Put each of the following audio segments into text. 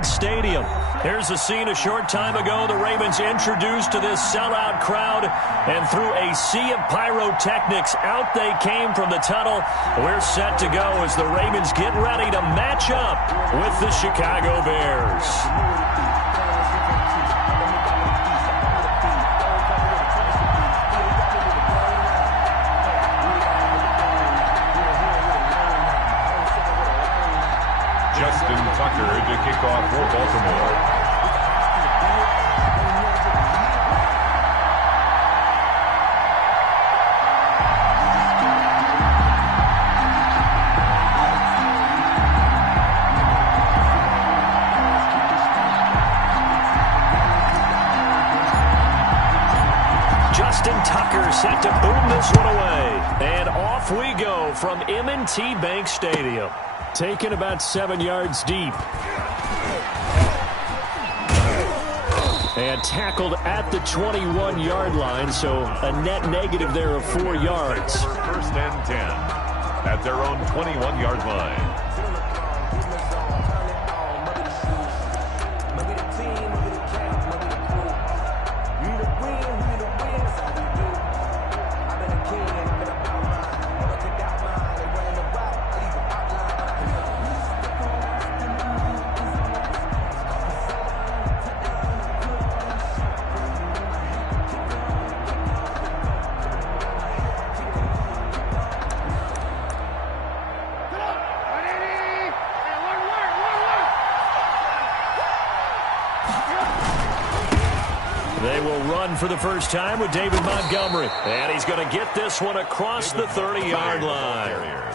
Bank Stadium. Here's a scene a short time ago. The Ravens introduced to this sellout crowd, and through a sea of pyrotechnics, out they came from the tunnel. We're set to go as the Ravens get ready to match up with the Chicago Bears. Justin Tucker to kick off for Baltimore. Justin Tucker set to boom this one away. And off we go from M&T Bank Stadium. Taken about 7 yards deep. And tackled at the 21-yard line, so a net negative there of 4 yards. First and 10 at their own 21-yard line. They will run for the first time with David Montgomery. And he's going to get this one across the 30-yard line.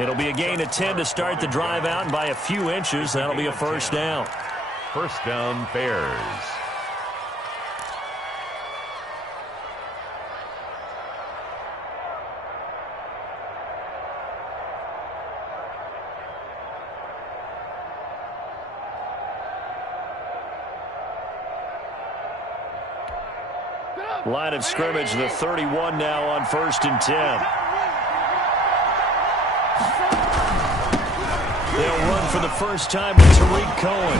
It'll be a gain of 10 to start the drive out, and by a few inches, that'll be a first down. First down, Bears. Line of scrimmage, the 31 now on first and 10. They'll run for the first time with Tariq Cohen.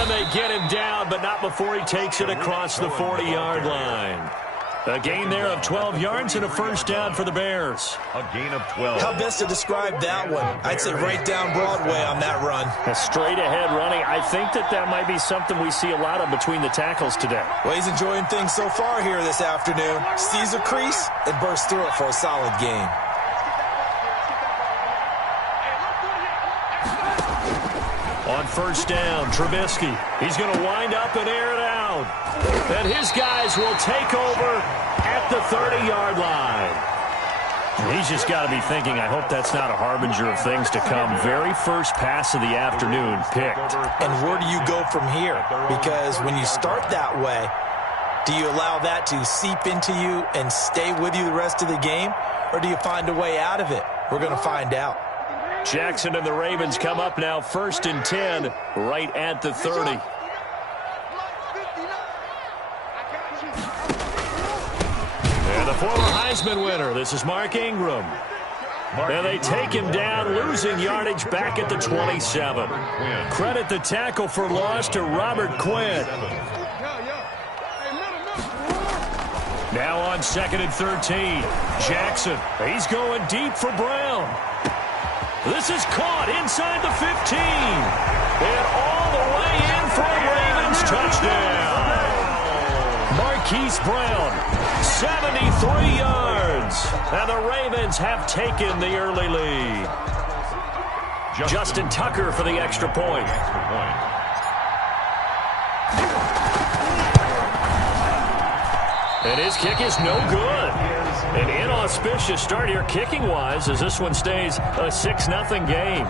And they get him down, but not before he takes it across the 40-yard line. A gain there of 12 yards and a first down for the Bears. A gain of 12. How best to describe that one? I'd say right down Broadway on that run. A straight-ahead running. I think that might be something we see a lot of between the tackles today. Well, he's enjoying things so far here this afternoon. Sees a crease and bursts through it for a solid gain. On first down, Trubisky. He's going to wind up and air it out. And his guys will take over at the 30-yard line. He's just got to be thinking, I hope that's not a harbinger of things to come. Very first pass of the afternoon picked. And where do you go from here? Because when you start that way, do you allow that to seep into you and stay with you the rest of the game? Or do you find a way out of it? We're going to find out. Jackson and the Ravens come up now first and 10 right at the 30. And the former Heisman winner, this is Mark Ingram. And they take him down, losing yardage back at the 27. Credit the tackle for loss to Robert Quinn. Now on second and 13, Jackson. He's going deep for Brown. This is caught inside the 15. And all the way in for a Ravens touchdown. Marquise Brown, 73 yards. And the Ravens have taken the early lead. Justin Tucker for the extra point. And his kick is no good. An inauspicious start here kicking-wise as this one stays a 6-0 game.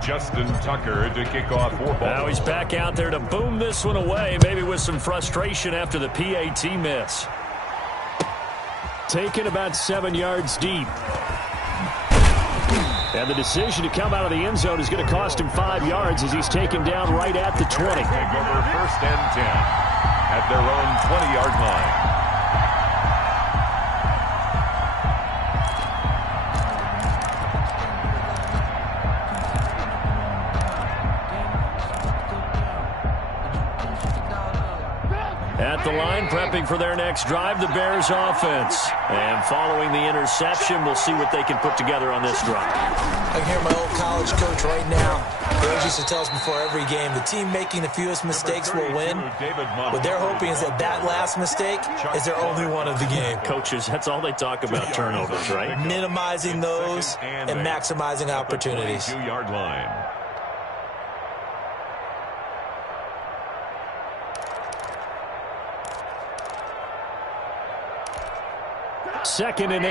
Justin Tucker to kick off for Baltimore. Now he's back out there to boom this one away, maybe with some frustration after the PAT miss. Taken about 7 yards deep. And the decision to come out of the end zone is going to cost him 5 yards as he's taken down right at the 20. Take over first and 10 at their own 20-yard line. At the line, prepping for their next drive, the Bears offense. And following the interception, we'll see what they can put together on this drive. I can hear my old college coach right now. He always used to tell us before every game, the team making the fewest mistakes will win. What they're hoping is that that last mistake is their only one of the game. Coaches, that's all they talk about, turnovers, right? Minimizing those and maximizing opportunities. 2-yard line. Second and 8.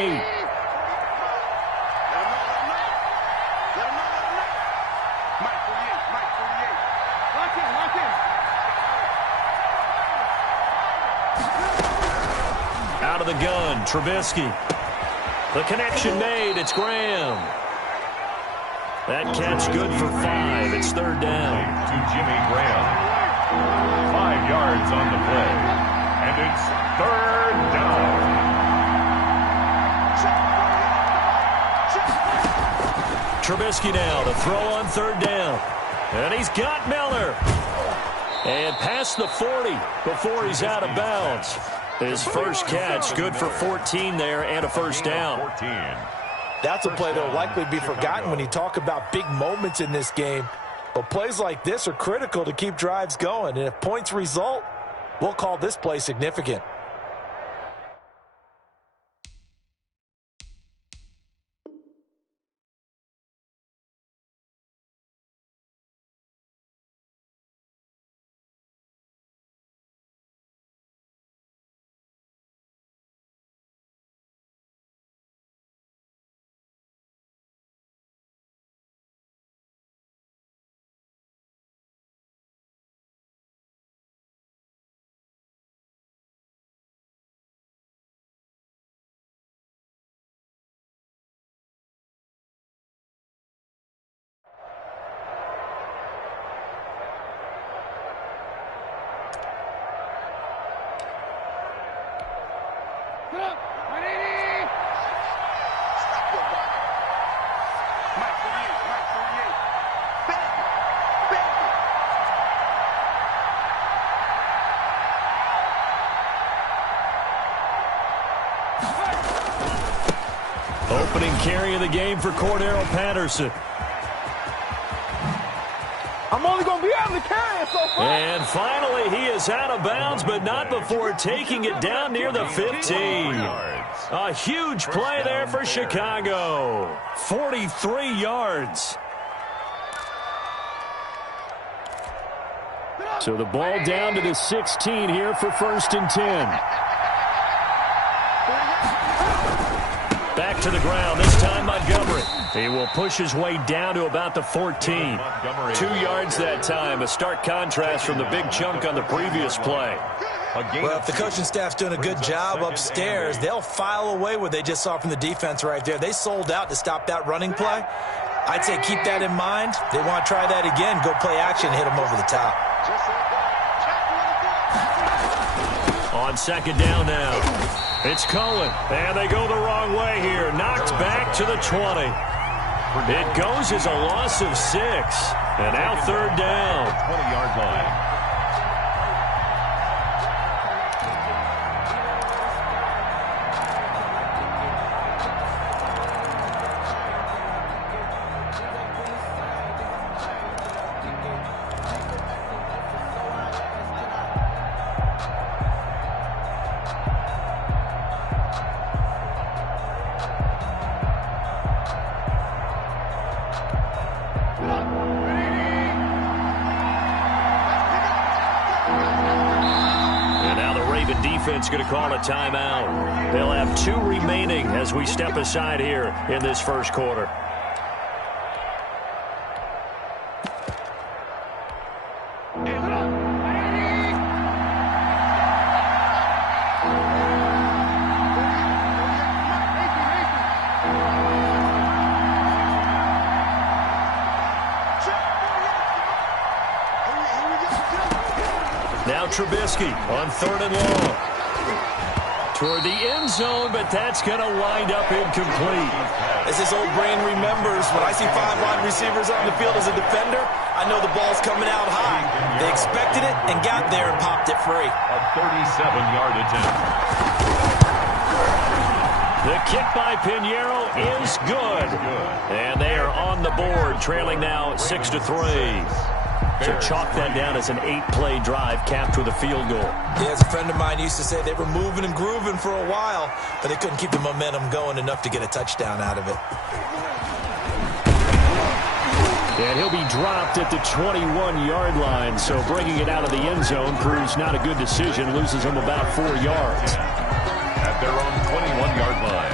Out of the gun, Trubisky. The connection made. It's Graham. That catch good for 5. It's third down. To Jimmy Graham. 5 yards on the play. And it's third down. Trubisky now to throw on third down. And he's got Miller. And past the 40 before he's out of bounds. His first catch, good for 14 there and a first down. 14. That's a play that will likely be forgotten when you talk about big moments in this game. But plays like this are critical to keep drives going. And if points result, we'll call this play significant. Opening carry of the game for Cordero Patterson. I'm only going to be able to carry it so far. And finally, he is out of bounds, but not before taking it down near the 15. A huge play there for Chicago. 43 yards. So the ball down to the 16 here for 1st and 10. Back to the ground, this time Montgomery. He will push his way down to about the 14. 2 yards that time, a stark contrast from the big chunk on the previous play. Well, if the coaching staff's doing a good job upstairs, they'll file away what they just saw from the defense right there. They sold out to stop that running play. I'd say keep that in mind. They want to try that again, go play action, hit them over the top. On second down now. It's Cohen, and they go the wrong way here. Knocked back to the 20. It goes as a loss of 6. And now third down. 20-yard line. Defense going to call a timeout. They'll have 2 remaining as we step aside here in this first quarter. Now Trubisky on 3rd and long. Toward the end zone, but that's going to wind up incomplete. As this old brain remembers, when I see 5 wide receivers on the field as a defender, I know the ball's coming out high. They expected it and got there and popped it free. A 37-yard attempt. The kick by Pinheiro is good. And they are on the board, trailing now 6-3. So chalk that down as an 8-play drive capped with a field goal. Yeah, as a friend of mine used to say, they were moving and grooving for a while, but they couldn't keep the momentum going enough to get a touchdown out of it. And he'll be dropped at the 21-yard line, so bringing it out of the end zone proves not a good decision, loses him about 4 yards. At their own 21-yard line.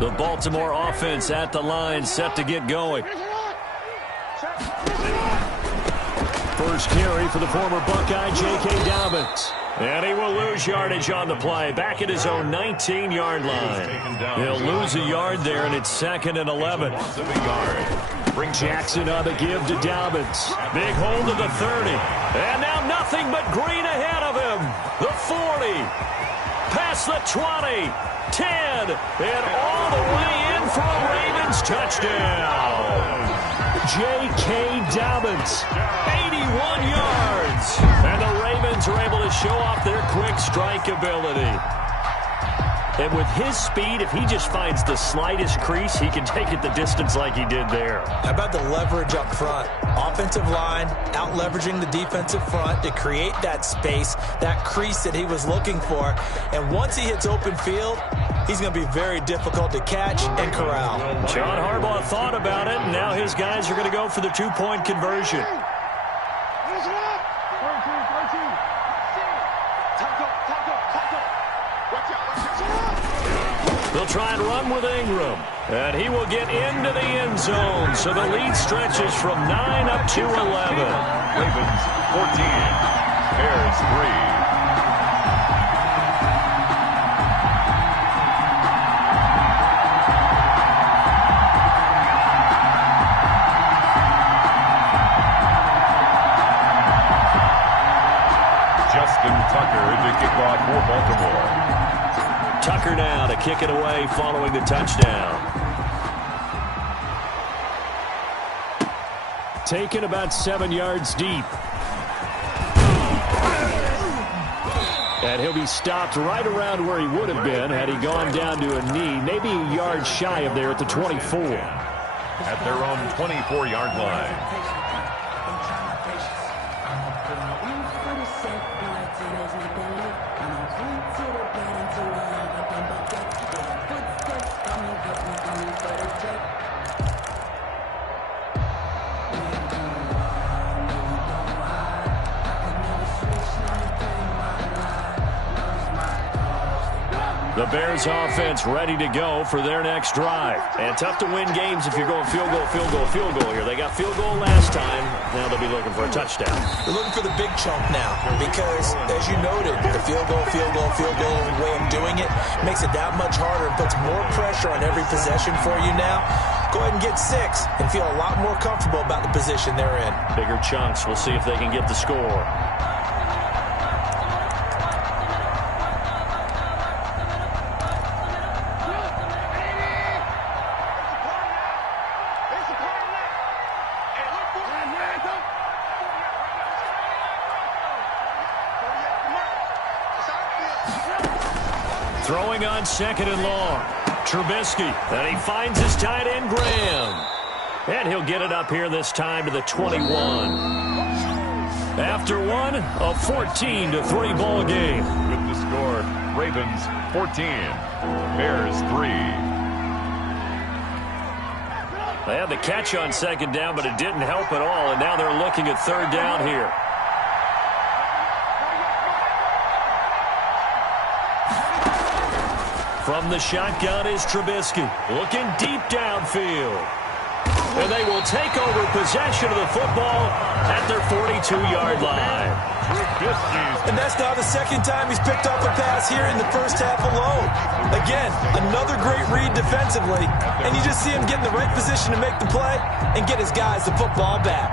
The Baltimore offense at the line, set to get going. First carry for the former Buckeye, J.K. Dobbins. And he will lose yardage on the play, back at his own 19-yard line. He'll lose a yard there, and it's 2nd and 11. Jackson on the give to Dobbins. Big hold of the 30. And now nothing but green ahead of him. The 40. Past the 20. 10. And all the way in for a Ravens touchdown. J.K. Dobbins, 81 yards. And the Ravens are able to show off their quick strike ability. And with his speed, if he just finds the slightest crease, he can take it the distance like he did there. How about the leverage up front? Offensive line out-leveraging the defensive front to create that space, that crease that he was looking for. And once he hits open field, he's going to be very difficult to catch and corral. John Harbaugh thought about it, and now his guys are going to go for the two-point conversion. They'll try and run with Ingram, and he will get into the end zone. So the lead stretches from 9 up to 11. Ravens 14, Bears 3. Justin Tucker to kick off for Baltimore. Tucker now to kick it away following the touchdown. Taken about 7 yards deep. And he'll be stopped right around where he would have been had he gone down to a knee, maybe a yard shy of there at the 24. At their own 24-yard line. The Bears offense ready to go for their next drive. And tough to win games if you're going field goal, field goal, field goal here. They got field goal last time. Now they'll be looking for a touchdown. They're looking for the big chunk now because, as you noted, the field goal way of doing it makes it that much harder and puts more pressure on every possession for you now. Go ahead and get 6 and feel a lot more comfortable about the position they're in. Bigger chunks. We'll see if they can get the score. Throwing on 2nd and long. Trubisky. And he finds his tight end, Graham. And he'll get it up here this time to the 21. After one, a 14-3 ball game. With the score, Ravens 14, Bears 3. They had the catch on 2nd down, but it didn't help at all. And now they're looking at 3rd down here. From the shotgun is Trubisky, looking deep downfield. And they will take over possession of the football at their 42-yard line. And that's now the 2nd time he's picked up a pass here in the first half alone. Again, another great read defensively, and you just see him get in the right position to make the play and get his guys the football back.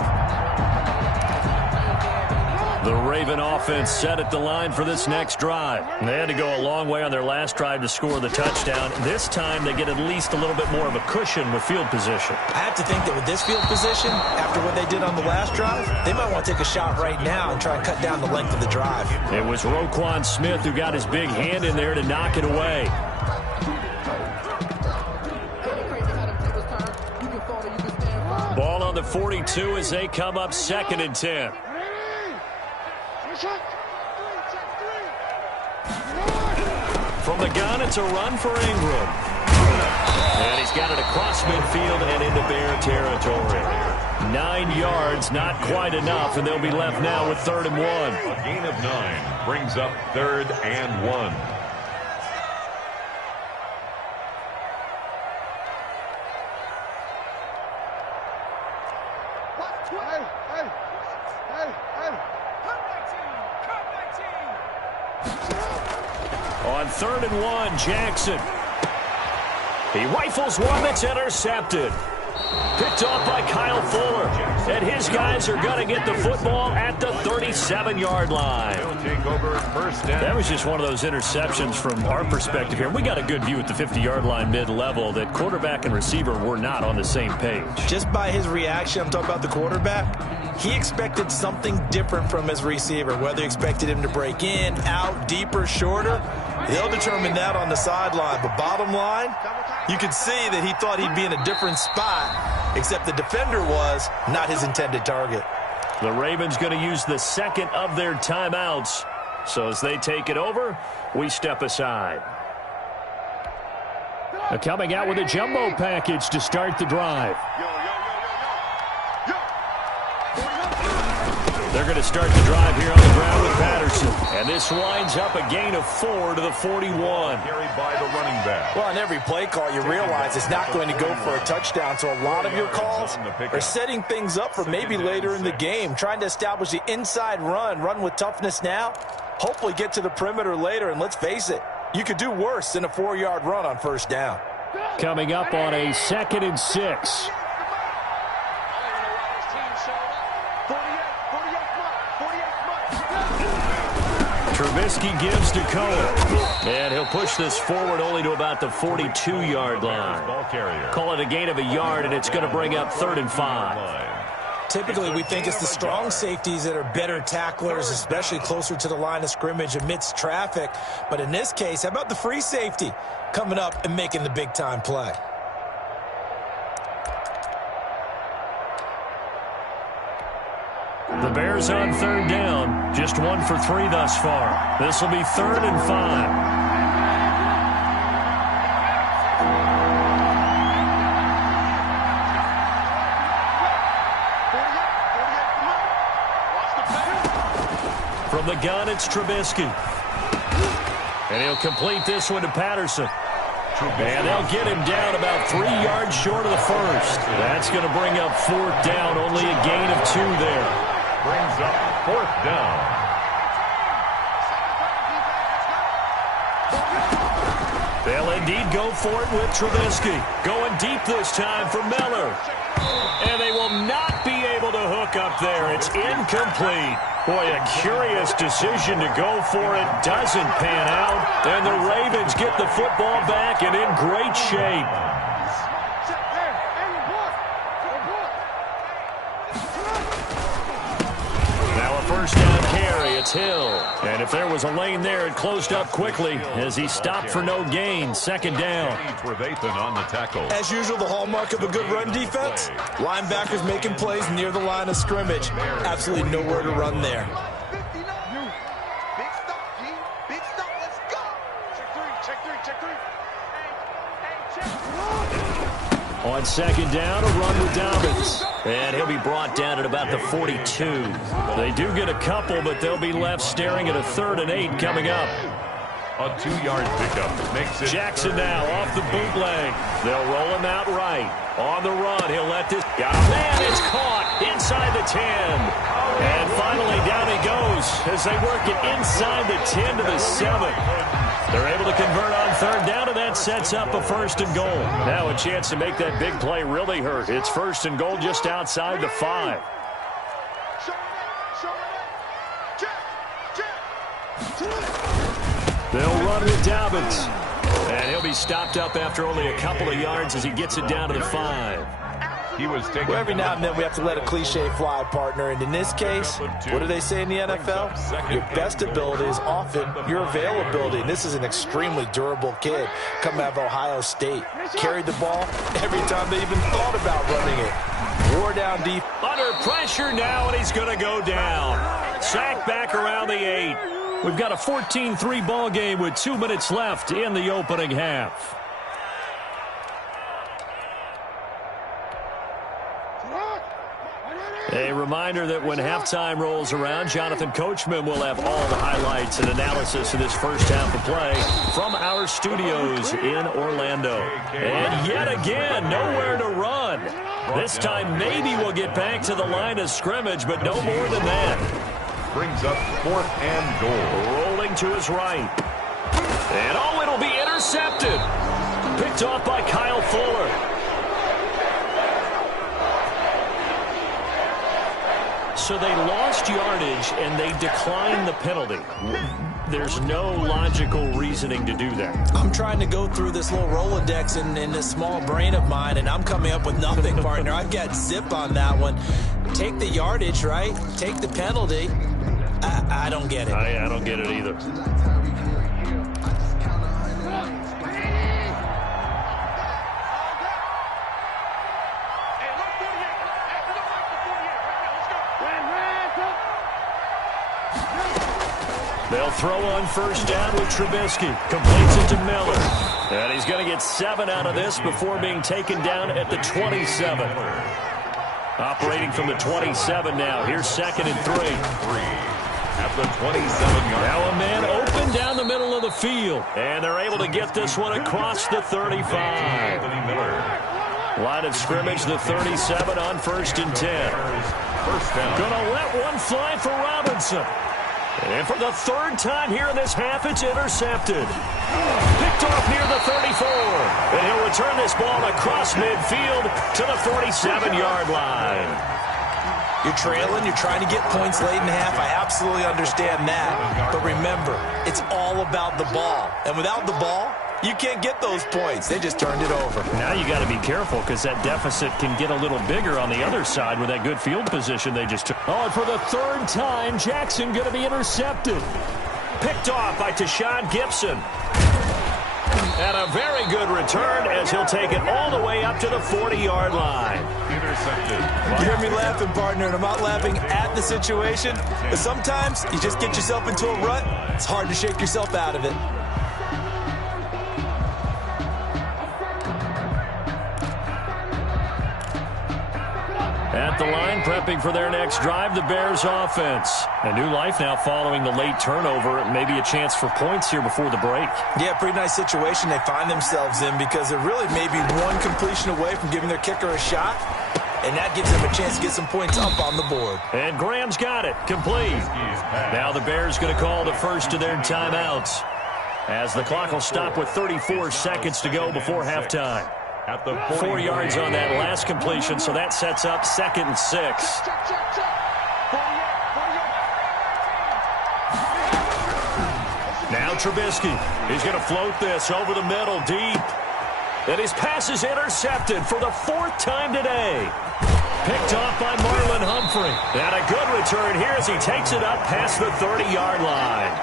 The Raven offense set at the line for this next drive. They had to go a long way on their last drive to score the touchdown. This time they get at least a little bit more of a cushion with field position. I have to think that with this field position, after what they did on the last drive, they might want to take a shot right now and try and cut down the length of the drive. It was Roquan Smith who got his big hand in there to knock it away. Ball on the 42 as they come up 2nd and 10. From the gun, it's a run for Ingram. And he's got it across midfield and into Bear territory. 9 yards, not quite enough, and they'll be left now with 3rd and 1. A gain of 9 brings up 3rd and 1. On 3rd and 1, Jackson. He rifles one that's intercepted. Picked off by Kyle Fuller. And his guys are going to get the football at the 37-yard line. Take over first down. That was just one of those interceptions from our perspective here. We got a good view at the 50-yard line mid-level that quarterback and receiver were not on the same page. Just by his reaction, I'm talking about the quarterback, he expected something different from his receiver, whether he expected him to break in, out, deeper, shorter. They'll determine that on the sideline. But bottom line, you could see that he thought he'd be in a different spot, except the defender was not his intended target. The Ravens going to use the 2nd of their timeouts. So as they take it over, we step aside. Coming out with a jumbo package to start the drive. They're going to start the drive here on the ground with Patterson. And this winds up a gain of 4 to the 41. Carried by the running back. Well, on every play call, you realize it's not going to go for a touchdown. So a lot of your calls are setting things up for maybe later in the game, trying to establish the inside run with toughness now, hopefully get to the perimeter later. And let's face it, you could do worse than a 4-yard run on 1st down. Coming up on a 2nd and 6. Trubisky gives to Cohen. And he'll push this forward only to about the 42-yard line. Ball carrier. Call it a gain of a yard, and it's going to bring up 3rd and 5. Typically, we think it's the strong safeties that are better tacklers, especially closer to the line of scrimmage amidst traffic. But in this case, how about the free safety coming up and making the big-time play? The Bears on 3rd down. Just 1 for 3 thus far. This will be 3rd and 5. From the gun, it's Trubisky. And he'll complete this one to Patterson. And they'll get him down about 3 yards short of the 1st. That's going to bring up 4th down. Only a gain of 2 there. Brings up 4th down. They'll indeed go for it with Trubisky. Going deep this time for Miller. And they will not be able to hook up there. It's incomplete. Boy, a curious decision to go for it. Doesn't pan out. And the Ravens get the football back and in great shape. Now a 1st down carry. It's Hill. And if there was a lane there, it closed up quickly as he stopped for no gain. 2nd down. On the tackle. As usual, the hallmark of a good run defense, linebackers making plays near the line of scrimmage. Absolutely nowhere to run there. On 2nd down, a run with Dobbins. And he'll be brought down at about the 42. They do get a couple, but they'll be left staring at a 3rd and 8 coming up. A 2-yard pickup makes it. Jackson now off the bootleg. They'll roll him out right. On the run, he'll let this. Got a man, it's caught inside the 10. And finally down he goes as they work it inside the 10 to the 7. They're able to convert on 3rd down, and that sets up a 1st and goal. Now a chance to make that big play really hurt. It's 1st and goal just outside the 5. They'll run with Dobbins. And he'll be stopped up after only a couple of yards as he gets it down to the 5. He was taking well, every now and then we have to let a cliche fly, partner. And in this case, what do they say in the NFL? Your best ability is often your availability. And this is an extremely durable kid coming out of Ohio State. Carried the ball every time they even thought about running it. Wore down deep. Under pressure now, and he's going to go down. Sacked back around the 8. We've got a 14-3 ball game with 2 minutes left in the opening half. A reminder that when halftime rolls around, Jonathan Coachman will have all the highlights and analysis of this first half of play from our studios in Orlando. And yet again, nowhere to run. This time maybe we'll get back to the line of scrimmage, but no more than that. Brings up 4th and goal. Rolling to his right. And oh, it'll be intercepted. Picked off by Kyle Fuller. So they lost yardage, and they declined the penalty. There's no logical reasoning to do that. I'm trying to go through this little Rolodex in this small brain of mine, and I'm coming up with nothing, partner. I've got zip on that one. Take the yardage, right? Take the penalty. I don't get it. I don't get it either. They'll throw on first down with Trubisky. Completes it to Miller. And he's going to get 7 out of this before being taken down at the 27. Operating from the 27 now. Here's 2nd and 3. At the 27-yard. Now a man open down the middle of the field. And they're able to get this one across the 35. Line of scrimmage, the 37 on 1st and 10. First down. Gonna let one fly for Robinson. And for the 3rd time here in this half, it's intercepted. Picked off near the 34. And he'll return this ball across midfield to the 47-yard line. You're trailing. You're trying to get points late in the half. I absolutely understand that. But remember, it's all about the ball. And without the ball, you can't get those points. They just turned it over. Now you got to be careful because that deficit can get a little bigger on the other side with that good field position they just took. Oh, and for the 3rd time, Jackson going to be intercepted. Picked off by Tashawn Gibson. And a very good return as he'll take it all the way up to the 40-yard line. Intercepted. You hear me laughing, partner, and I'm not laughing at the situation. But sometimes you just get yourself into a rut. It's hard to shake yourself out of it. At the line, prepping for their next drive, the Bears offense. A new life now following the late turnover. Maybe a chance for points here before the break. Yeah, pretty nice situation they find themselves in because they're really maybe one completion away from giving their kicker a shot. And that gives them a chance to get some points up on the board. And Graham's got it. Complete. Now the Bears going to call the first of their timeouts as the clock will stop with 34 seconds to go before halftime. At the 4 yards on that last completion, so that sets up 2nd and 6. Now Trubisky. He's going to float this over the middle deep. And his pass is intercepted for the 4th time today. Picked off by Marlon Humphrey. And a good return here as he takes it up past the 30-yard line.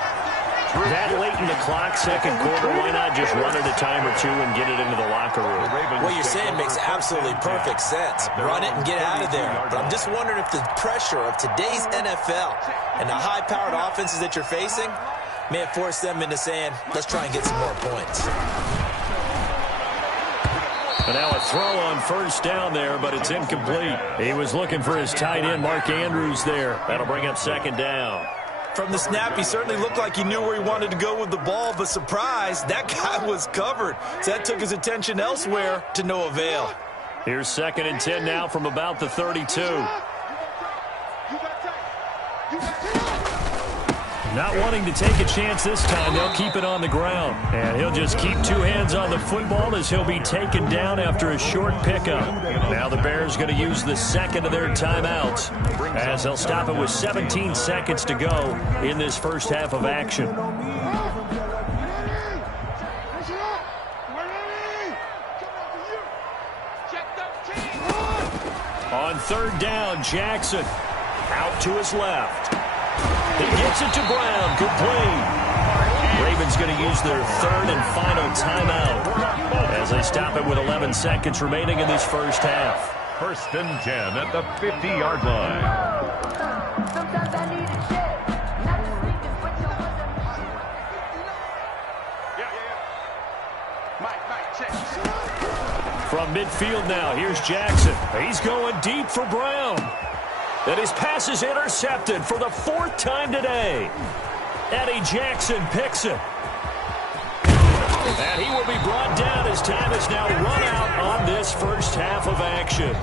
That late in the clock, 2nd quarter, why not just run it a time or two and get it into the locker room? What you're saying makes absolutely perfect sense. Run it and get out of there. But I'm just wondering if the pressure of today's NFL and the high-powered offenses that you're facing may have forced them into saying, let's try and get some more points. And now a throw on first down there, but it's incomplete. He was looking for his tight end, Mark Andrews, there. That'll bring up 2nd down. From the snap, he certainly looked like he knew where he wanted to go with the ball, but surprise, that guy was covered. So that took his attention elsewhere to no avail. Here's 2nd and 10 now from about the 32. Not wanting to take a chance this time, they'll keep it on the ground. And he'll just keep two hands on the football as he'll be taken down after a short pickup. Now the Bears going to use the second of their timeouts as they'll stop it with 17 seconds to go in this first half of action. On third down, Jackson out to his left. He gets it to Brown. Complete. Ravens going to use their third and final timeout as they stop it with 11 seconds remaining in this first half. First and 10 at the 50-yard line. Sometimes I need a check. Not to sleep is what you Mike, check. From midfield now, here's Jackson. He's going deep for Brown. And his pass is intercepted for the fourth time today. Eddie Jackson picks it. And he will be brought down as time is now run out on this first half of action.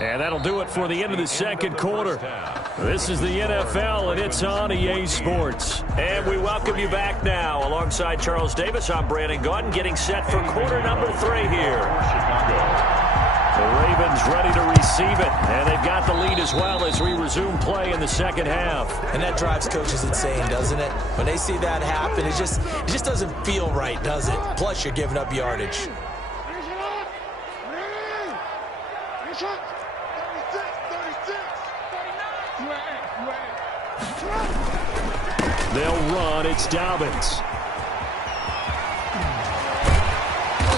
And that'll do it for the end of the second quarter. This is the NFL, and it's on EA Sports. And we welcome you back now. Alongside Charles Davis, I'm Brandon Gordon, getting set for quarter number 3 here. The Ravens ready to receive it, and they've got the lead as well as we resume play in the second half. And that drives coaches insane, doesn't it? When they see that happen, it just doesn't feel right, does it? Plus, you're giving up yardage. They'll run. It's Dobbins.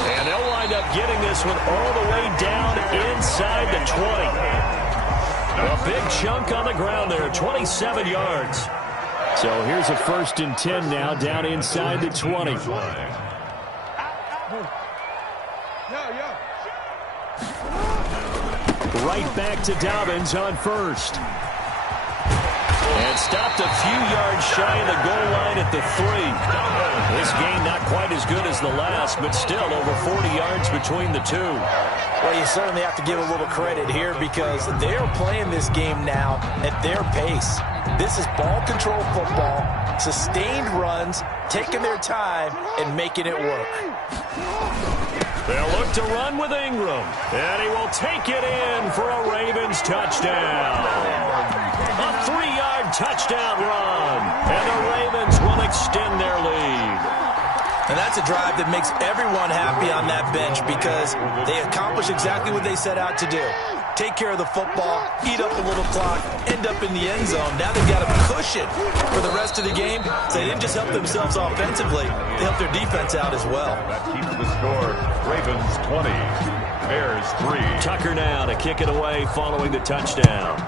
And they'll wind up getting this one all the way down inside the 20. A big chunk on the ground there, 27 yards. So here's a first and 10 now down inside the 20. Right back to Dobbins on first. And stopped a few yards shy of the goal line at the 3. This game not quite as good as the last, but still over 40 yards between the two. Well, you certainly have to give a little credit here because they're playing this game now at their pace. This is ball control football, sustained runs, taking their time, and making it work. They'll look to run with Ingram, and he will take it in for a Ravens touchdown. A 3-yard touchdown run, and the Ravens will extend their lead. And that's a drive that makes everyone happy on that bench because they accomplish exactly what they set out to do. Take care of the football, eat up a little clock, end up in the end zone. Now they've got a cushion for the rest of the game. So they didn't just help themselves offensively, they helped their defense out as well. That keeps the score. Ravens 20, Bears 3. Tucker now to kick it away following the touchdown.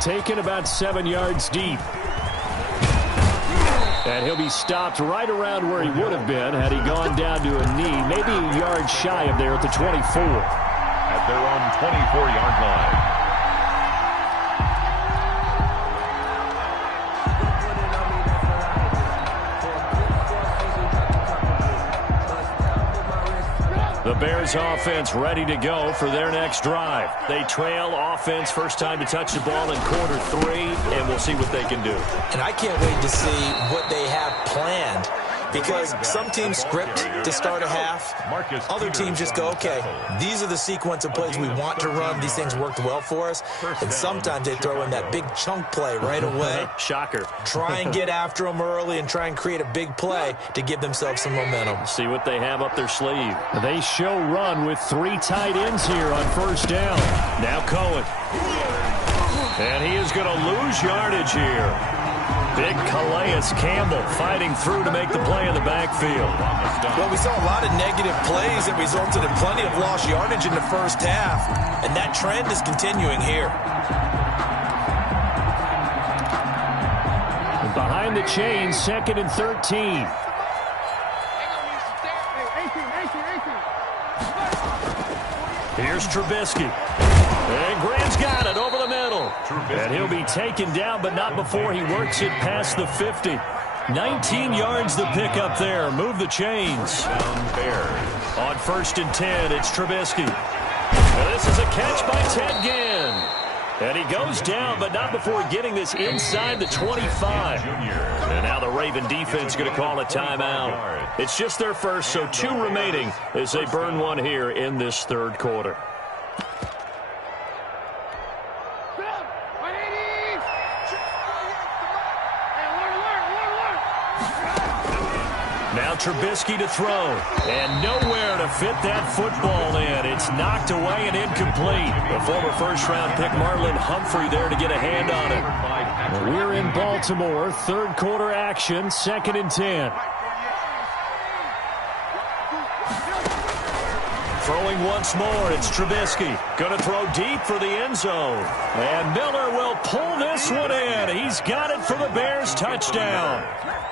Taken about 7 yards deep. And he'll be stopped right around where he would have been had he gone down to a knee, maybe a yard shy of there at the 24. At their own 24-yard line. The Bears offense ready to go for their next drive. They trail offense first time to touch the ball in quarter 3, and we'll see what they can do. And I can't wait to see what they have planned because some teams script to start a half. Other teams just go, okay, these are the sequence of plays we want to run. These things worked well for us. And sometimes they throw in that big chunk play right away. Shocker. Try and get after them early and try and create a big play to give themselves some momentum. See what they have up their sleeve. They show run with 3 tight ends here on first down. Now Cohen. And he is going to lose yardage here. Big Calais Campbell fighting through to make the play in the backfield. Well, we saw a lot of negative plays that resulted in plenty of lost yardage in the first half, and that trend is continuing here. Behind the chains, 2nd and 13. Here's Trubisky. And Graham's got it over the middle. And he'll be taken down, but not before he works it past the 50. 19 yards to pick up there. Move the chains. Bears. On 1st and 10, it's Trubisky. Now this is a catch by Ted Ginn. And he goes down, but not before getting this inside the 25. And now the Raven defense going to call a timeout. It's just their first, so 2 remaining as they burn one here in this 3rd quarter. Now Trubisky to throw, and nowhere to fit that football in. It's knocked away and incomplete. The former first-round pick Marlon Humphrey there to get a hand on it. Well, we're in Baltimore, 3rd quarter action, 2nd and 10. Throwing once more, it's Trubisky. Going to throw deep for the end zone. And Miller will pull this one in. He's got it for the Bears touchdown.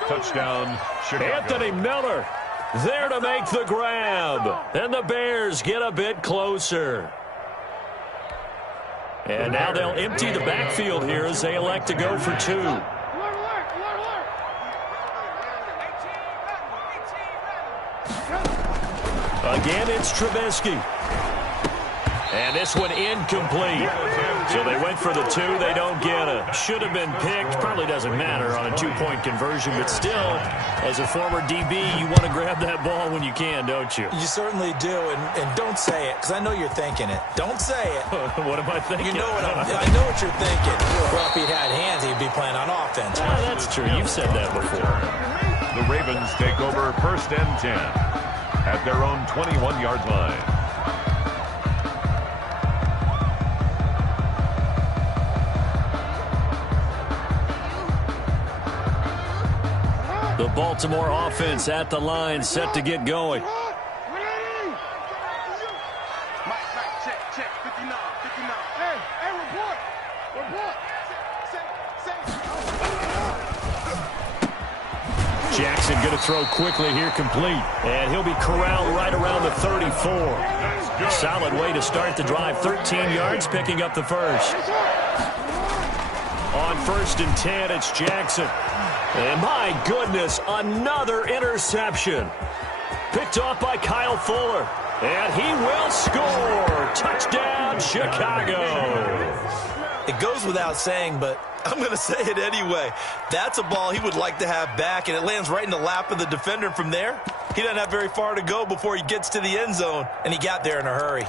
Touchdown, Chicago. Anthony Miller there to make the grab. And the Bears get a bit closer. And now they'll empty the backfield here as they elect to go for 2. Again, it's Trubisky. And this one incomplete. So they went for the 2. They don't get it. Should have been picked. Probably doesn't matter on a 2-point conversion. But still, as a former DB, you want to grab that ball when you can, don't you? You certainly do. And don't say it, because I know you're thinking it. Don't say it. What am I thinking? You know what I know what you're thinking. Well, if he'd had hands, he'd be playing on offense. That's true. You've said that before. The Ravens take over 1st and 10 at their own 21-yard line. The Baltimore offense at the line, set to get going. Jackson going to throw quickly here, complete. And he'll be corralled right around the 34. Solid way to start the drive. 13 yards, picking up the first. On 1st and 10, it's Jackson. And my goodness, another interception. Picked off by Kyle Fuller. And he will score. Touchdown, Chicago. It goes without saying, but I'm going to say it anyway. That's a ball he would like to have back, and it lands right in the lap of the defender. From there, he doesn't have very far to go before he gets to the end zone, and he got there in a hurry.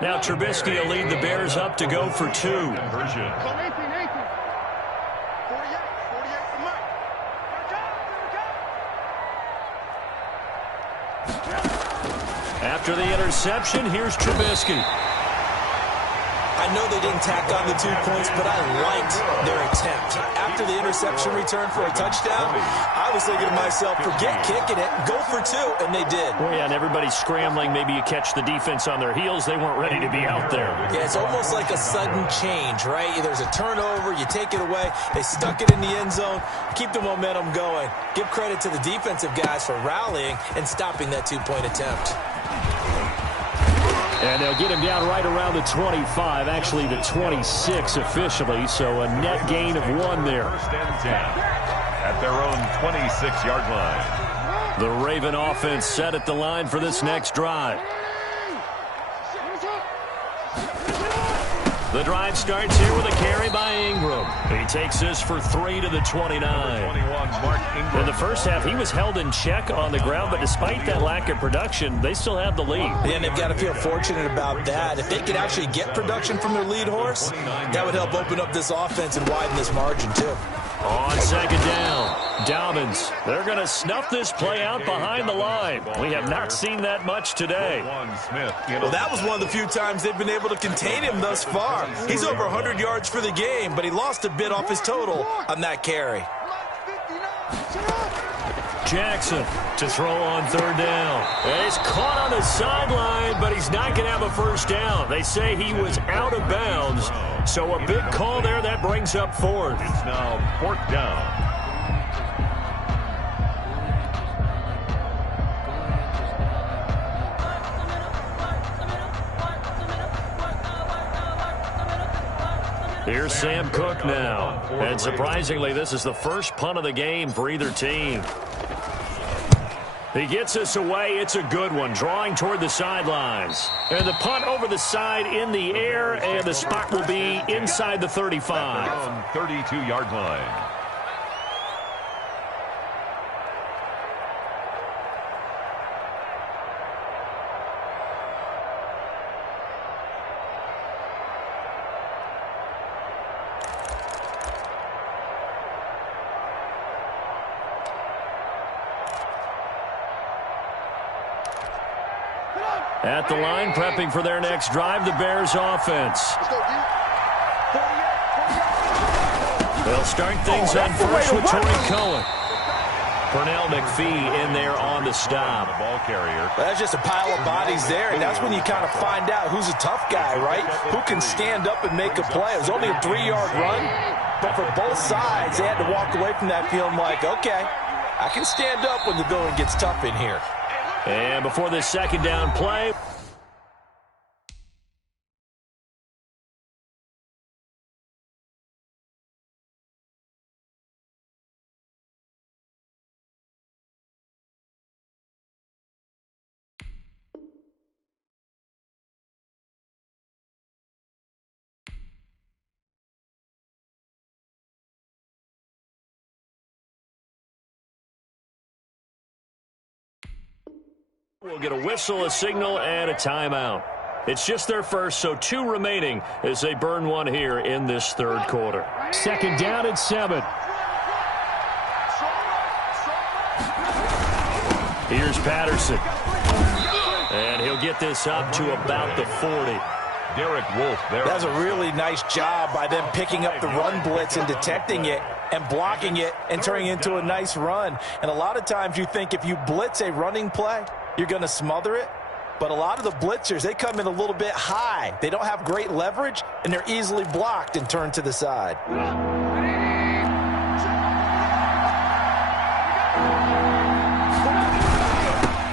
Now Trubisky will lead the Bears up to go for 2. After the interception, here's Trubisky. I know they didn't tack on the 2 points, but I liked their attempt. After the interception return for a touchdown, I was thinking to myself, forget kicking it, go for 2, and they did. Well, yeah, and everybody's scrambling. Maybe you catch the defense on their heels. They weren't ready to be out there. Yeah, it's almost like a sudden change, right? There's a turnover, you take it away. They stuck it in the end zone. Keep the momentum going. Give credit to the defensive guys for rallying and stopping that 2-point attempt. And they'll get him down right around the 25, actually the 26 officially, so a net gain of 1 there. 1st and 10 at their own 26-yard line. The Raven offense set at the line for this next drive. The drive starts here with a carry by Ingram. He takes this for 3 to the 29. In the first half, he was held in check on the ground, but despite that lack of production, they still have the lead. And they've got to feel fortunate about that. If they could actually get production from their lead horse, that would help open up this offense and widen this margin, too. On 2nd down, Dobbins. They're going to snuff this play out behind the line. We have not seen that much today. Well, that was one of the few times they've been able to contain him thus far. He's over 100 yards for the game, but he lost a bit off his total on that carry. Jackson to throw on 3rd down. And he's caught on the sideline, but he's not going to have a first down. They say he was out of bounds. So a big call there that brings up 4th. It's now 4th down. Here's Sam Cook now. And surprisingly, this is the first punt of the game for either team. He gets us away. It's a good one, drawing toward the sidelines. And the punt over the side in the air, and the spot will be inside the 35. 32-yard line. At the line, prepping for their next drive, the Bears offense. They'll start things on first with Torrey Cohen. Pernell McPhee in there on the stop. The ball carrier. Well, that's just a pile of bodies there, and that's when you kind of find out who's a tough guy, right? Who can stand up and make a play. It was only a 3-yard run, but for both sides, they had to walk away from that feeling like, okay, I can stand up when the going gets tough in here. And before this second down play, we'll get a whistle, a signal, and a timeout. It's just their first, so 2 remaining as they burn one here in this third quarter. Second down and 7. Here's Patterson. And he'll get this up to about the 40. Derek Wolfe there. That's a really nice job by them picking up the run blitz and detecting it and blocking it and turning it into a nice run. And a lot of times you think if you blitz a running play, you're going to smother it. But a lot of the blitzers, they come in a little bit high. They don't have great leverage, and they're easily blocked and turned to the side.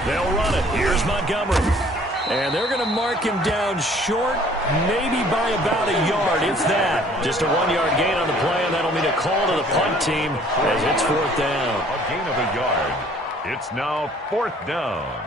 They'll run it. Here's Montgomery. And they're going to mark him down short, maybe by about a yard, if that. Just a 1-yard gain on the play, and that'll mean a call to the punt team as it's 4th down. A gain of a yard. It's now 4th down.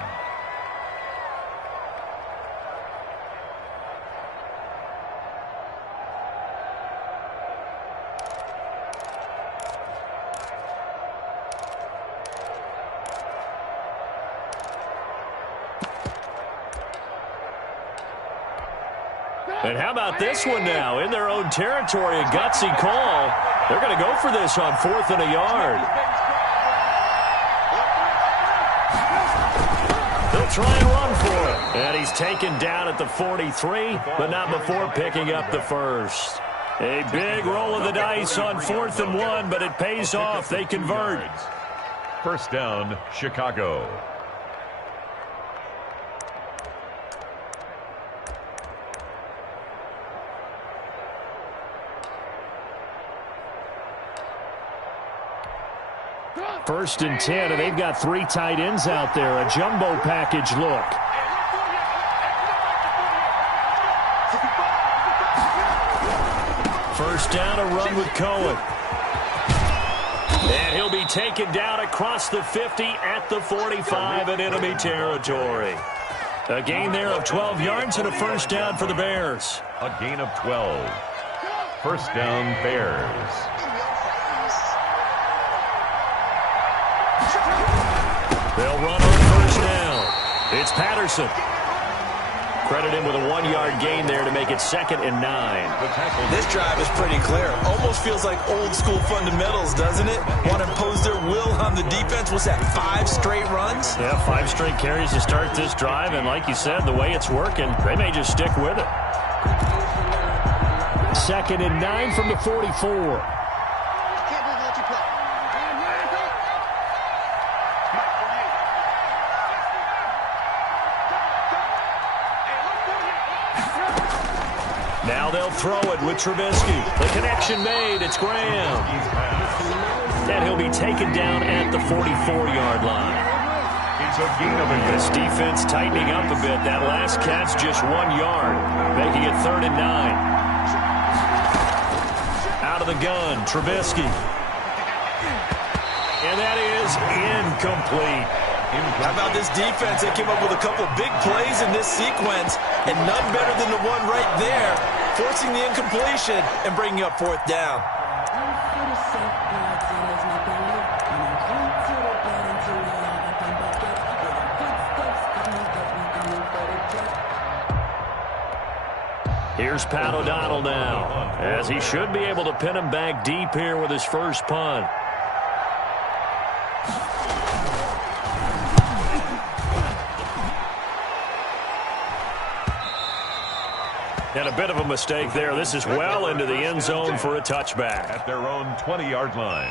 And how about this one now? In their own territory, a gutsy call. They're going to go for this on 4th and a yard. They'll try and run for it. And he's taken down at the 43, but not before picking up the first. A big roll of the dice on 4th and 1, but it pays off. They convert. First down, Chicago. First and 10, and they've got 3 tight ends out there. A jumbo package look. First down, a run with Cohen. And he'll be taken down across the 50 at the 45 in enemy territory. A gain there of 12 yards and a first down for the Bears. A gain of 12. First down, Bears. They'll run on first down. It's Patterson. Credit him with a 1-yard gain there to make it 2nd and 9. This drive is pretty clear. Almost feels like old school fundamentals, doesn't it? Want to impose their will on the defense. What's that, 5 straight runs? Yeah, 5 straight carries to start this drive. And like you said, the way it's working, they may just stick with it. 2nd and 9 from the 44. Now they'll throw it with Trubisky. The connection made. It's Graham. And he'll be taken down at the 44-yard line. This defense tightening up a bit. That last catch just 1 yard, making it 3rd and 9. out of the gun. Trubisky. And that is incomplete. How about this defense? They came up with a couple big plays in this sequence, and none better than the one right there, forcing the incompletion and bringing up fourth down. Here's Pat O'Donnell now, as he should be able to pin him back deep here with his first punt. And a bit of a mistake there. This is well into the end zone for a touchback. At their own 20-yard line.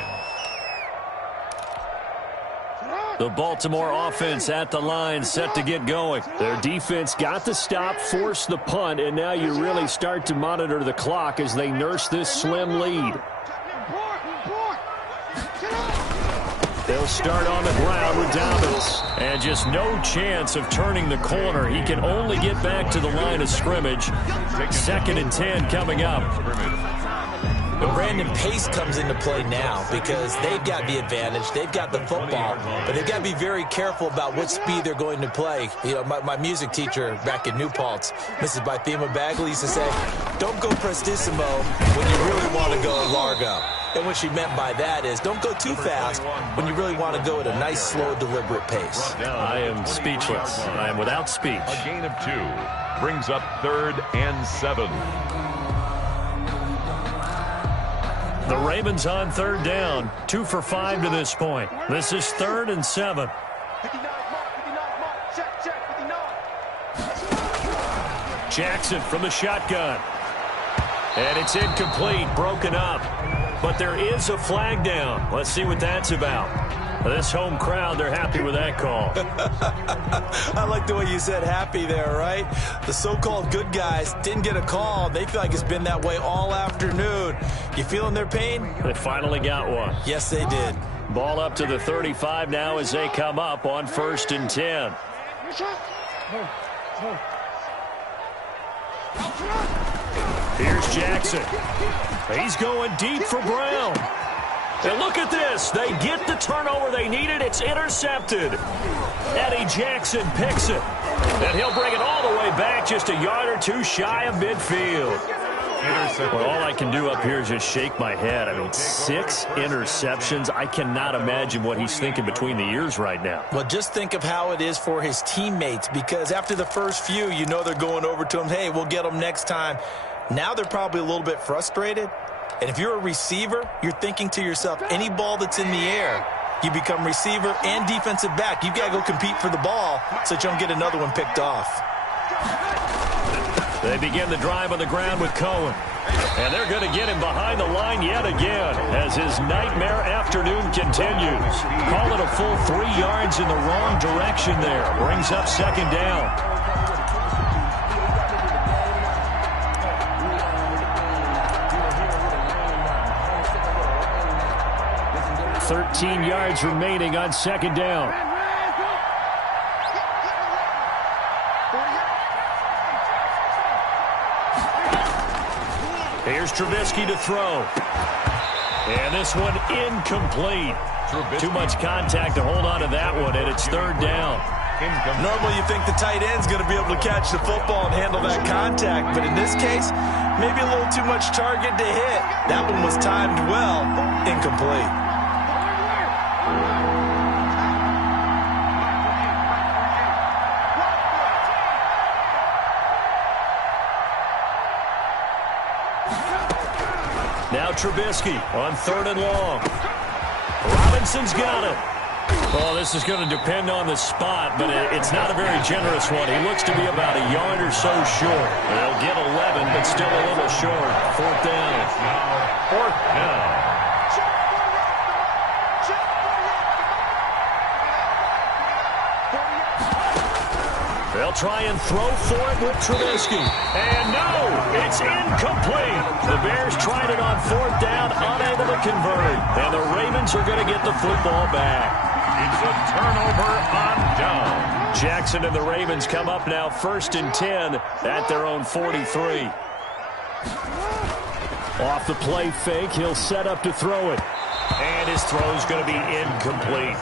The Baltimore offense at the line, set to get going. Their defense got the stop, forced the punt, and now you really start to monitor the clock as they nurse this slim lead. They'll start on the ground with Dobbins. And just no chance of turning the corner. He can only get back to the line of scrimmage. 2nd and 10 coming up. But Brandon, pace comes into play now because they've got the advantage. They've got the football, but they've got to be very careful about what speed they're going to play. You know, my music teacher back in New Paltz, Mrs. Bythema Bagley, used to say, don't go prestissimo when you really want to go largo. And what she meant by that is don't go too fast when you really want to go at a nice, slow, deliberate pace. I am speechless. I am without speech. A gain of 2 brings up 3rd and 7. The Ravens on 3rd down, 2 for 5 to this point. This is 3rd and 7. Jackson from the shotgun. And it's incomplete, broken up. But there is a flag down. Let's see what that's about. This home crowd, they're happy with that call. I like the way you said happy there, right? The so-called good guys didn't get a call. They feel like it's been that way all afternoon. You feeling their pain? They finally got one. Yes, they did. Ball up to the 35 now as they come up on 1st and 10. Here's Jackson. He's going deep for Brown. And look at this. They get the turnover they needed. It's intercepted. Eddie Jackson picks it. And he'll bring it all the way back just a yard or 2 shy of midfield. Well, all I can do up here is just shake my head. I mean, 6 interceptions. I cannot imagine what he's thinking between the ears right now. Well, just think of how it is for his teammates, because after the first few, you know they're going over to him, hey, we'll get them next time. Now they're probably a little bit frustrated. And if you're a receiver, you're thinking to yourself, any ball that's in the air, you become receiver and defensive back. You've got to go compete for the ball so that you don't get another one picked off. They begin the drive on the ground with Cohen. And they're going to get him behind the line yet again as his nightmare afternoon continues. Call it a full 3 yards in the wrong direction there. Brings up 2nd down. 13 yards remaining on 2nd down. Here's Trubisky to throw. And this one incomplete. Too much contact to hold on to that one, and it's 3rd down. Normally you think the tight end's going to be able to catch the football and handle that contact, but in this case, maybe a little too much target to hit. That one was timed well, incomplete. Now Trubisky on 3rd and long. Robinson's got it. Well, this is going to depend on the spot, but it's not a very generous one. He looks to be about a yard or so short. They'll get 11, but still a little short. 4th down. 4th down. They'll try and throw for it with Trubisky. And no, it's incomplete. The Bears tried it on 4th down, unable to convert. And the Ravens are going to get the football back. It's a turnover on down. Jackson and the Ravens come up now 1st and 10 at their own 43. Off the play fake, he'll set up to throw it. And his throw's going to be incomplete.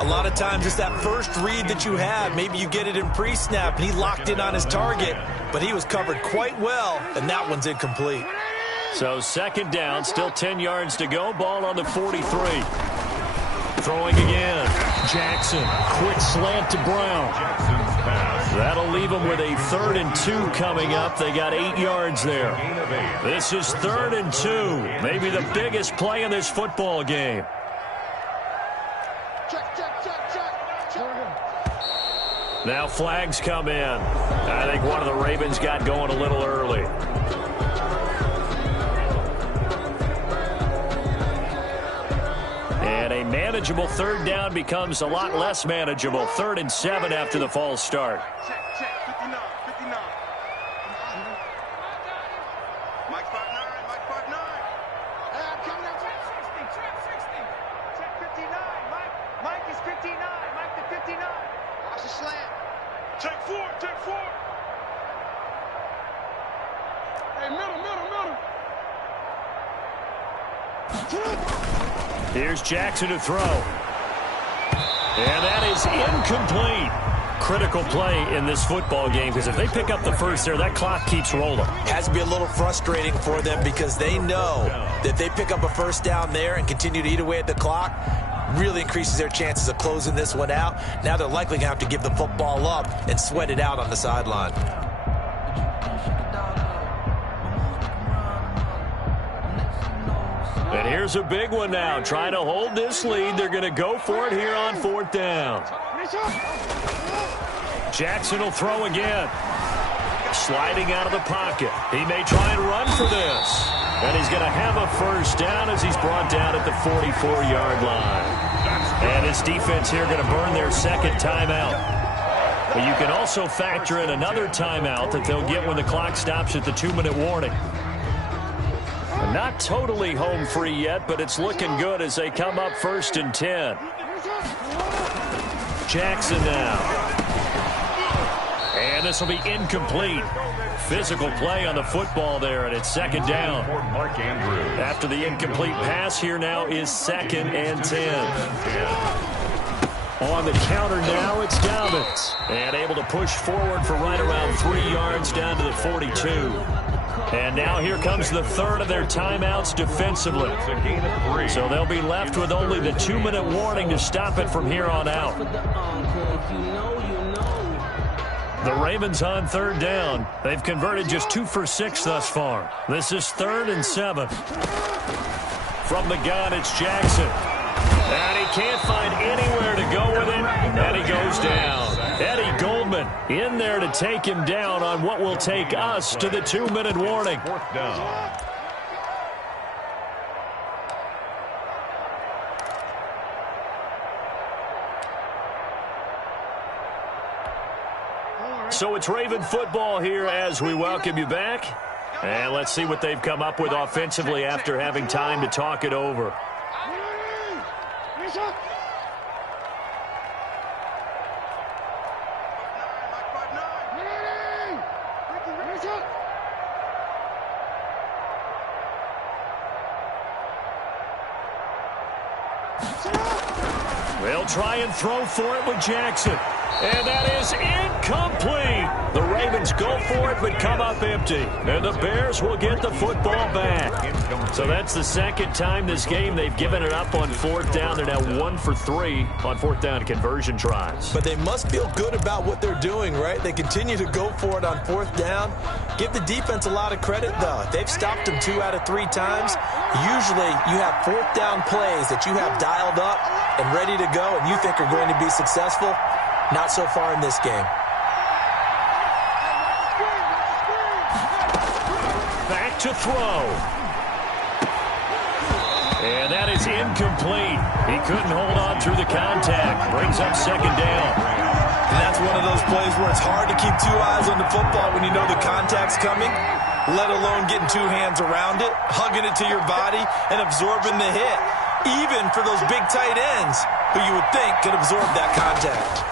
A lot of times it's that first read that you have. Maybe you get it in pre-snap, and he locked in on his target, but he was covered quite well, and that one's incomplete. So second down, still 10 yards to go. Ball on the 43. Throwing again. Jackson, quick slant to Brown. That'll leave them with a 3rd and 2 coming up. They got 8 yards there. This is 3rd and 2. Maybe the biggest play in this football game. Now flags come in. I think one of the Ravens got going a little early. And a manageable 3rd down becomes a lot less manageable. 3rd and 7 after the false start. Check, 59, 59. Mike's 5'9", Mike's 5'9". I'm coming out, trap 60, Check 59, Mike is 59, Mike the 59. Watch the slant. Take 4. Hey, middle. Here's Jackson to throw. And that is incomplete. Critical play in this football game, because if they pick up the first there, that clock keeps rolling. Has to be a little frustrating for them because they know that they pick up a first down there and continue to eat away at the clock, really increases their chances of closing this one out. Now they're likely going to have to give the football up and sweat it out on the sideline. And here's a big one now. Trying to hold this lead. They're going to go for it here on 4th down. Jackson will throw again. Sliding out of the pocket. He may try and run for this. And he's going to have a first down as he's brought down at the 44-yard line. And his defense here going to burn their 2nd timeout. But you can also factor in another timeout that they'll get when the clock stops at the 2-minute warning. Not totally home free yet, but it's looking good as they come up 1st and 10. Jackson now. And this will be incomplete. Physical play on the football there, and it's 2nd down. After the incomplete pass, here now is 2nd and 10. On the counter now, it's Dobbins. And able to push forward for right around 3 yards down to the 42. And now here comes the 3rd of their timeouts defensively. So they'll be left with only the 2-minute warning to stop it from here on out. The Ravens on 3rd down. They've converted just 2 for 6 thus far. This is 3rd and 7. From the gun, it's Jackson. And he can't find anywhere to go with it. And he goes down. Eddie Goldman in there to take him down on what will take us to the 2-minute warning. 4th down. So it's Raven football here as we welcome you back. And let's see what they've come up with offensively after having time to talk it over. They'll try and throw for it with Jackson. And that is incomplete. The Ravens go for it but come up empty. And the Bears will get the football back. So that's the 2nd time this game they've given it up on 4th down. They're now 1 for 3 on 4th down conversion tries. But they must feel good about what they're doing, right? They continue to go for it on 4th down. Give the defense a lot of credit, though. They've stopped them 2 out of 3 times. Usually you have 4th down plays that you have dialed up and ready to go and you think are going to be successful. Not so far in this game. Back to throw. And that is incomplete. He couldn't hold on through the contact. Brings up 2nd down. And that's one of those plays where it's hard to keep 2 eyes on the football when you know the contact's coming, let alone getting 2 hands around it, hugging it to your body, and absorbing the hit. Even for those big tight ends who you would think could absorb that contact.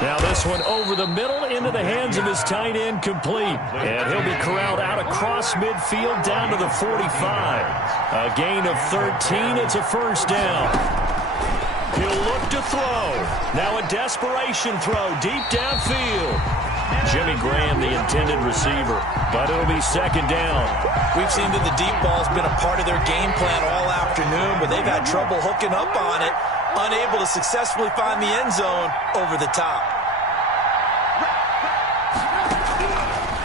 Now this one over the middle into the hands of his tight end, complete. And he'll be corralled out across midfield down to the 45. A gain of 13. It's a first down. He'll look to throw. Now a desperation throw deep downfield. Jimmy Graham, the intended receiver, but it'll be second down. We've seen that the deep ball's been a part of their game plan all afternoon, but they've had trouble hooking up on it, unable to successfully find the end zone over the top.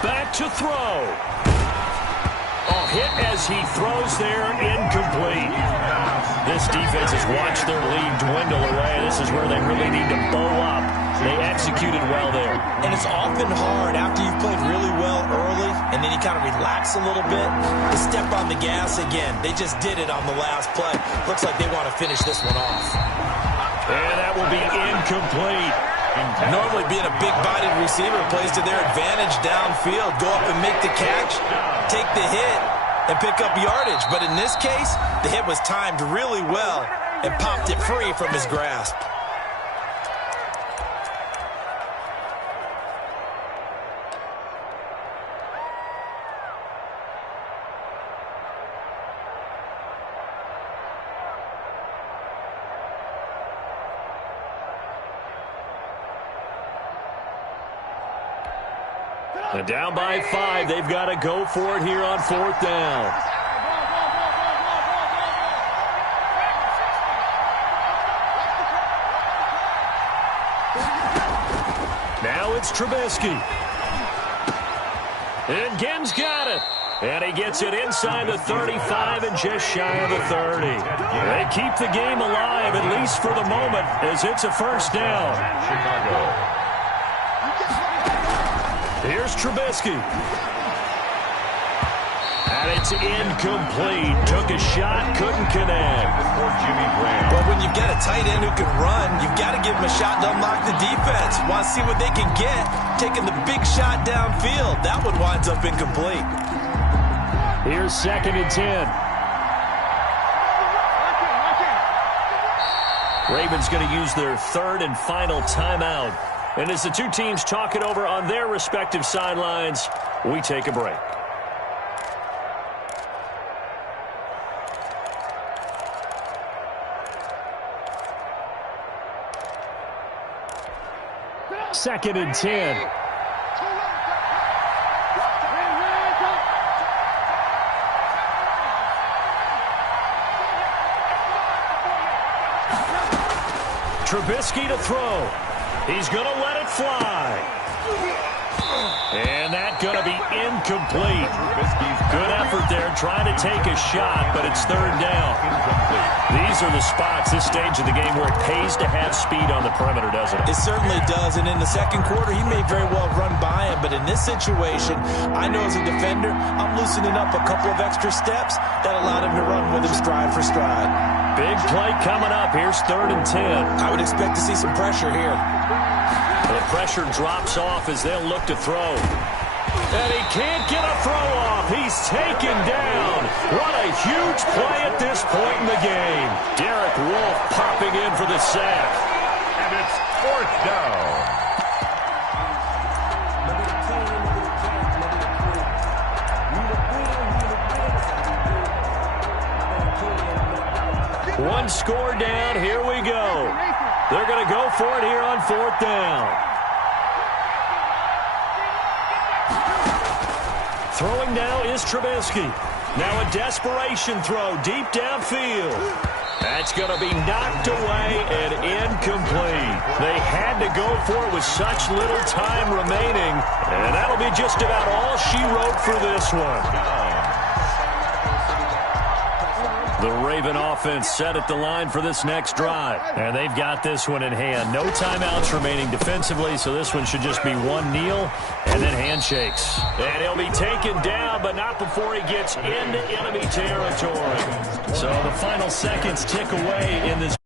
Back to throw. Oh, hit as he throws there, incomplete. This defense has watched their lead dwindle away. This is where they really need to bow up. They executed well there. And it's often hard after you've played really well early and then you kind of relax a little bit to step on the gas again. They just did it on the last play. Looks like they want to finish this one off. And that will be incomplete. Normally being a big-bodied receiver plays to their advantage downfield. Go up and make the catch, take the hit, and pick up yardage. But in this case, the hit was timed really well and popped it free from his grasp. And down by 5, they've got to go for it here on fourth down. Now it's Trubisky. And Genn's got it. And he gets it inside the 35 and just shy of the 30. They keep the game alive, at least for the moment, as it's a first down. Chicago. Here's Trubisky. And it's incomplete. Took a shot, couldn't connect. For Jimmy Graham. But when you've got a tight end who can run, you've got to give him a shot to unlock the defense. Want to see what they can get, taking the big shot downfield. That one winds up incomplete. Here's 2nd and 10. Ravens going to use their third and final timeout. And as the two teams talk it over on their respective sidelines, we take a break. Second and 10. Trubisky to throw. He's going to let it fly. And that's going to be incomplete. Good effort there trying to take a shot, but it's third down. These are the spots, this stage of the game, where it pays to have speed on the perimeter, doesn't it? It certainly does, and in the second quarter, he may very well run by him, but in this situation, I know as a defender, I'm loosening up a couple of extra steps that allowed him to run with him stride for stride. Big play coming up. Here's 3rd and 10. I would expect to see some pressure here. The pressure drops off as they'll look to throw. And he can't get a throw off. He's taken down. What a huge play at this point in the game. Derek Wolfe popping in for the sack. And it's 4th down. One score down. Here we go. They're going to go for it here on 4th down. Throwing now is Trubisky. Now a desperation throw deep downfield. That's going to be knocked away and incomplete. They had to go for it with such little time remaining, and that'll be just about all she wrote for this one. The Raven offense set at the line for this next drive. And they've got this one in hand. No timeouts remaining defensively, so this one should just be one kneel and then handshakes. And he'll be taken down, but not before he gets into enemy territory. So the final seconds tick away in this